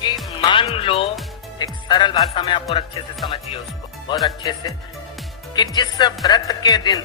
कि मान लो, एक सरल भाषा में आप और अच्छे से समझिए उसको, बहुत अच्छे से, कि जिस व्रत के दिन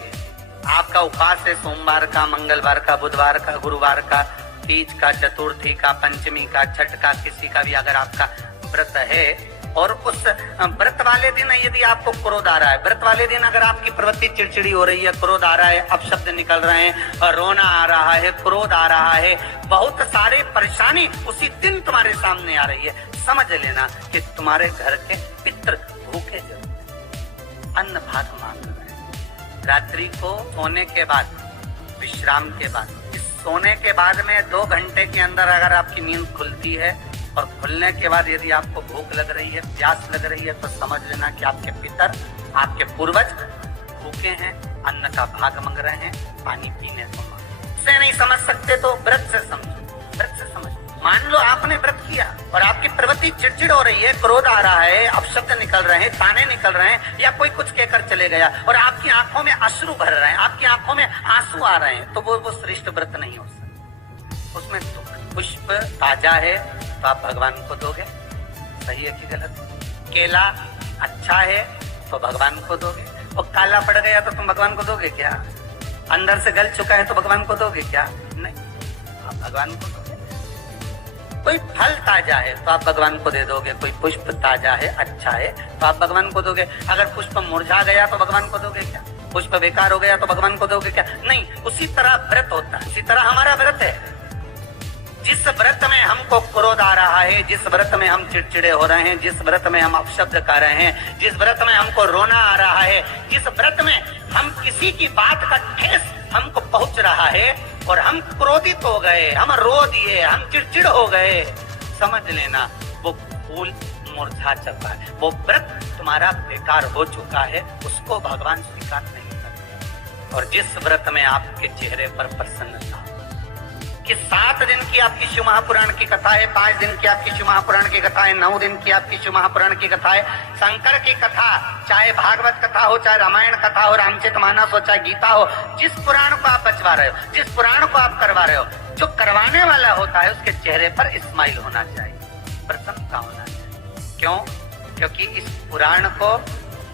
आपका उपवास है, सोमवार का, मंगलवार का, बुधवार का, गुरुवार का, तीज का, चतुर्थी का, पंचमी का, छठ का, किसी का भी अगर आपका व्रत है, और उस व्रत वाले दिन यदि आपको क्रोध आ रहा है, व्रत वाले दिन अगर आपकी प्रवृत्ति चिड़चिड़ी हो रही है, क्रोध आ रहा है, अपशब्द निकल रहे हैं, रोना आ रहा है, क्रोध आ रहा है, बहुत सारे परेशानी उसी दिन तुम्हारे सामने आ रही है, समझ लेना कि तुम्हारे घर के पितृ भूखे जरूर हैं, अन्न भात मांग रहे हैं। रात्रि को सोने के बाद, विश्राम के बाद, इस सोने के बाद में 2 घंटे के अंदर अगर आपकी नींद खुलती है और खुलने के बाद यदि आपको भूख लग रही है, प्यास लग रही है, तो समझ लेना कि आपके पितर, आपके पूर्वज भूखे हैं, अन्न का भाग मांग रहे हैं, पानी पीने को मांग। से नहीं समझ सकते तो व्रत से समझो, व्रत से समझो। मान लो आपने व्रत किया और आपकी प्रवृत्ति चिड़चिड़ हो रही है, क्रोध आ रहा है, अपशब्द निकल रहे हैं, ताने निकल रहे हैं, या कोई कुछ कहकर चले गया और आपकी आंखों में अश्रु भर रहे हैं, आपकी आंखों में आंसू आ रहे हैं, तो वो श्रेष्ठ व्रत नहीं हो सकता। उसमें पुष्प ताजा है तो आप भगवान को दोगे, सही है कि गलत? केला अच्छा है तो भगवान को दोगे, और काला पड़ गया तो तुम भगवान को दोगे क्या? अंदर से गल चुका है तो भगवान को दोगे क्या? नहीं, आप भगवान को दोगे। कोई फल ताजा है तो आप भगवान को दे दोगे, कोई पुष्प ताजा है, अच्छा है, तो आप भगवान को दोगे। अगर पुष्प मुरझा गया तो भगवान को दोगे क्या? पुष्प बेकार हो गया तो भगवान को दोगे क्या? नहीं। उसी तरह व्रत होता है, उसी तरह हमारा व्रत है। जिस व्रत में हमको क्रोध आ रहा है, जिस व्रत में हम चिड़चिड़े हो रहे हैं, जिस व्रत में हम अपशब्द कर रहे हैं, जिस व्रत में हमको रोना आ रहा है, जिस व्रत में हम किसी की बात का ठेस हमको पहुंच रहा है और हम क्रोधित हो गए, हम रो दिए, हम चिड़चिड़ हो गए, समझ लेना वो फूल मुरझा चुका है, वो व्रत तुम्हारा बेकार हो चुका है, उसको भगवान स्वीकार नहीं करते। और जिस व्रत में आपके चेहरे पर प्रसन्नता कि 7 दिन की आपकी शिव महापुराण की कथा है, 5 दिन की आपकी शिव महापुराण की कथा है, 9 दिन की आपकी शिव महापुराण की कथा है, शंकर की कथा, चाहे भागवत कथा हो, चाहे रामायण कथा हो, रामचरितमानस हो, चाहे गीता हो, जिस पुराण को आप बचवा रहे हो, जिस पुराण को आप करवा रहे हो, जो करवाने वाला होता है उसके चेहरे पर स्माइल होना चाहिए, प्रसन्नता होना चाहिए। क्यों? क्योंकि इस पुराण को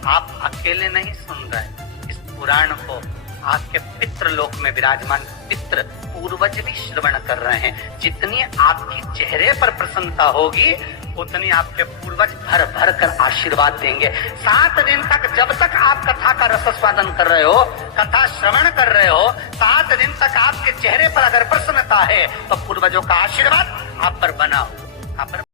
आप अकेले नहीं सुन रहे, इस पुराण को आपके पितृ लोक में विराजमान पितृ पूर्वज भी श्रवण कर रहे हैं। जितनी आपकी चेहरे पर प्रसन्नता होगी उतनी आपके पूर्वज भर भर कर आशीर्वाद देंगे। 7 दिन तक, जब तक आप कथा का रसस्वादन कर रहे हो, कथा श्रवण कर रहे हो, 7 दिन तक आपके चेहरे पर अगर प्रसन्नता है तो पूर्वजों का आशीर्वाद आप पर बना हो, आप पर